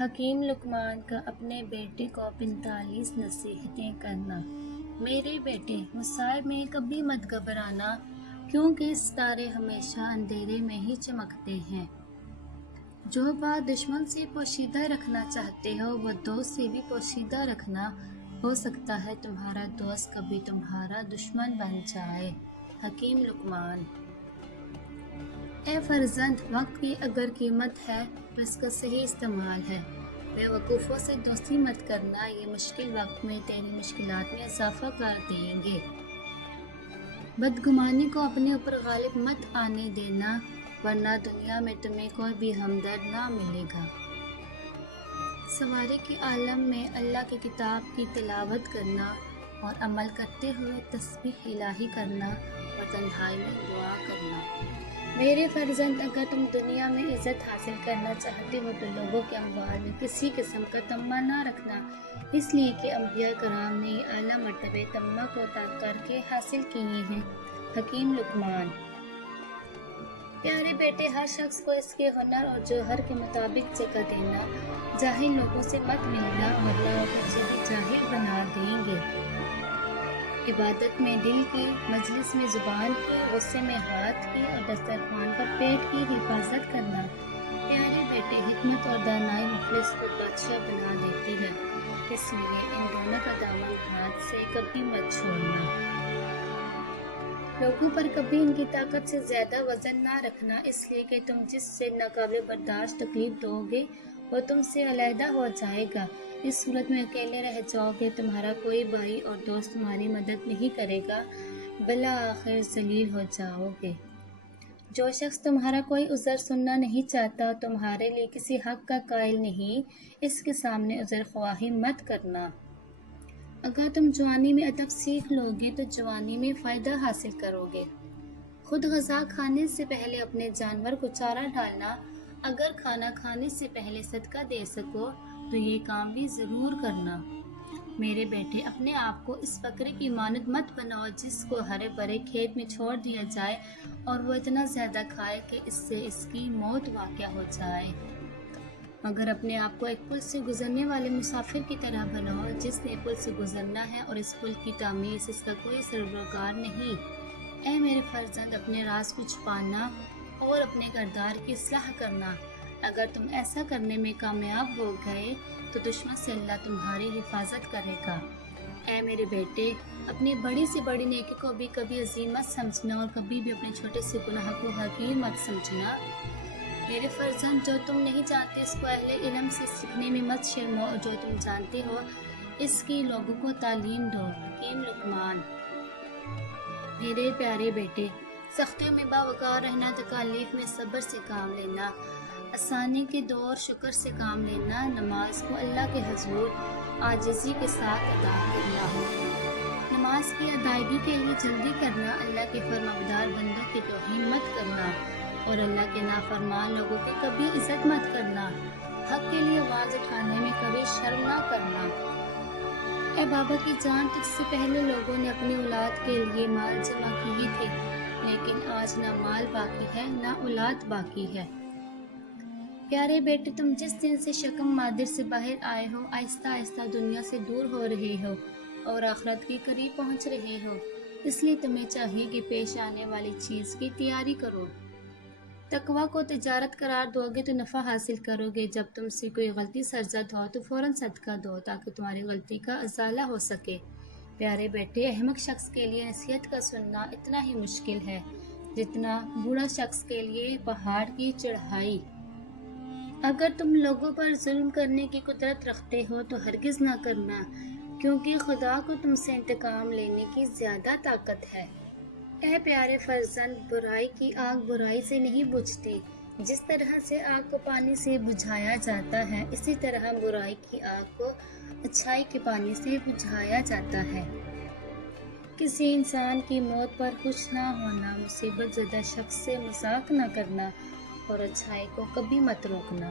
حکیم لقمان کا اپنے بیٹے کو 45 نصیحتیں کرنا۔ میرے بیٹے، مصائب میں کبھی مت گھبرانا، کیونکہ ستارے ہمیشہ اندھیرے میں ہی چمکتے ہیں۔ جو بات دشمن سے پوشیدہ رکھنا چاہتے ہو وہ دوست سے بھی پوشیدہ رکھنا۔ ہو سکتا ہے تمہارا دوست کبھی تمہارا دشمن بن جائے۔ حکیم لقمان۔ اے فرزند، وقت کی اگر قیمت ہے تو اس کا صحیح استعمال ہے۔ بے وقوفوں سے دوستی مت کرنا، یہ مشکل وقت میں تیری مشکلات میں اضافہ کر دیں گے۔ بدگمانی کو اپنے اوپر غالب مت آنے دینا، ورنہ دنیا میں تمہیں کوئی بھی ہمدرد نہ ملے گا۔ سوارے کے عالم میں اللہ کی کتاب کی تلاوت کرنا اور عمل کرتے ہوئے تسبیح الہی کرنا اور تنہائی میں دعا کرنا۔ میرے فرزند، اگر تم دنیا میں عزت حاصل کرنا چاہتے ہو تو لوگوں کے اموال میں کسی قسم کا طمع نہ رکھنا، اس لیے کہ انبیاء کرام نے یہ اعلیٰ مرتبے طمع کو طاق کر کے حاصل کیے ہیں۔ حکیم لقمان۔ پیارے بیٹے، ہر شخص کو اس کے ہنر اور جوہر کے مطابق جگہ دینا۔ جاہل لوگوں سے مت ملنا، ورنہ وہ تجھے بھی جاہل بنا دیں گے۔ عبادت میں دل کی، مجلس میں زبان کی، غصے میں ہاتھ کی اور دسترخوان پر پیٹ کی حفاظت کرنا۔ پیارے بیٹے، حکمت اور دانائی مخلص کو بادشاہ بنا دیتی ہے، اس لیے ان دونوں کا دامن ہاتھ سے کبھی مت چھوڑنا۔ لوگوں پر کبھی ان کی طاقت سے زیادہ وزن نہ رکھنا، اس لیے کہ تم جس سے ناقابل برداشت تکلیف دو گے وہ تم سے علیحدہ ہو جائے گا۔ اس صورت میں اکیلے رہ جاؤ گے، تمہارا کوئی بھائی اور دوست تمہاری مدد نہیں کرے گا، بالآخر ذلیل ہو جاؤ گے۔ جو شخص تمہارا کوئی عذر سننا نہیں چاہتا، تمہارے لیے کسی حق کا قائل نہیں، اس کے سامنے عذر خواہی مت کرنا۔ اگر تم جوانی میں ادب سیکھ لو گے تو جوانی میں فائدہ حاصل کرو گے۔ خود غذا کھانے سے پہلے اپنے جانور کو چارہ ڈالنا، اگر کھانا کھانے سے پہلے صدقہ دے سکو تو یہ کام بھی ضرور کرنا۔ میرے بیٹے، اپنے آپ کو اس بکرے کی مانند مت بناؤ جس کو ہرے بھرے کھیت میں چھوڑ دیا جائے اور وہ اتنا زیادہ کھائے کہ اس سے اس کی موت واقع ہو جائے، مگر اپنے آپ کو ایک پل سے گزرنے والے مسافر کی طرح بناؤ جس نے پل سے گزرنا ہے اور اس پل کی تعمیر سے اس کا کوئی سروکار نہیں۔ اے میرے فرزند، اپنے راز کو چھپانا اور اپنے کردار کی اصلاح کرنا۔ اگر تم ایسا کرنے میں کامیاب ہو گئے تو دشمن سے اللہ تمہاری حفاظت کرے گا۔ اے میرے بیٹے، اپنی بڑی سے بڑی نیکی کو بھی کبھی عظیم مت سمجھنا اور کبھی بھی اپنے چھوٹے سے گناہ کو حقیر مت سمجھنا۔ میرے فرزند، جو تم نہیں جانتے اس کو اہل علم سے سیکھنے میں مت شرمو، اور جو تم جانتے ہو اس کی لوگوں کو تعلیم دو۔ حکیم لقمان۔ میرے پیارے بیٹے، سختیوں میں باوقار رہنا، تکالیف میں صبر سے کام لینا، آسانی کے دور شکر سے کام لینا، نماز کو اللہ کے حضور عاجزی کے ساتھ ادا کرنا، نماز کی ادائیگی کے لیے جلدی کرنا، اللہ کے فرمانبردار بندوں کی توہین مت کرنا اور اللہ کے نافرمان لوگوں کی کبھی عزت مت کرنا، حق کے لیے آواز اٹھانے میں کبھی شرم نہ کرنا۔ اے بابا کی جان، تجھ سے پہلے لوگوں نے اپنی اولاد کے لیے مال جمع کیے تھے، لیکن آج نہ مال باقی ہے نہ اولاد باقی ہے۔ پیارے بیٹے، تم جس دن سے شکم مادر سے باہر آئے ہو، آہستہ آہستہ دنیا سے دور ہو رہے ہو اور آخرت کے قریب پہنچ رہے ہو، اس لیے تمہیں چاہیے کہ پیش آنے والی چیز کی تیاری کرو۔ تقویٰ کو تجارت قرار دو گے تو نفع حاصل کرو گے۔ جب تم سے کوئی غلطی سرزد ہو تو فوراً صدقہ دو تاکہ تمہاری غلطی کا ازالہ ہو سکے۔ پیارے بیٹے، احمق شخص کے لیے نصیحت کا سننا اتنا ہی مشکل ہے جتنا بوڑھا شخص کے لیے پہاڑ کی چڑھائی۔ اگر تم لوگوں پر ظلم کرنے کی قدرت رکھتے ہو تو ہرگز نہ کرنا، کیونکہ خدا کو تم سے انتقام لینے کی زیادہ طاقت ہے۔ اے پیارے فرزند، برائی کی آگ برائی سے نہیں بجھتی۔ جس طرح سے آگ کو پانی سے بجھایا جاتا ہے، اسی طرح برائی کی آگ کو اچھائی کے پانی سے بجھایا جاتا ہے۔ کسی انسان کی موت پر خوش نہ ہونا، مصیبت زدہ شخص سے مذاق نہ کرنا اور اچھائی کو کبھی مت روکنا۔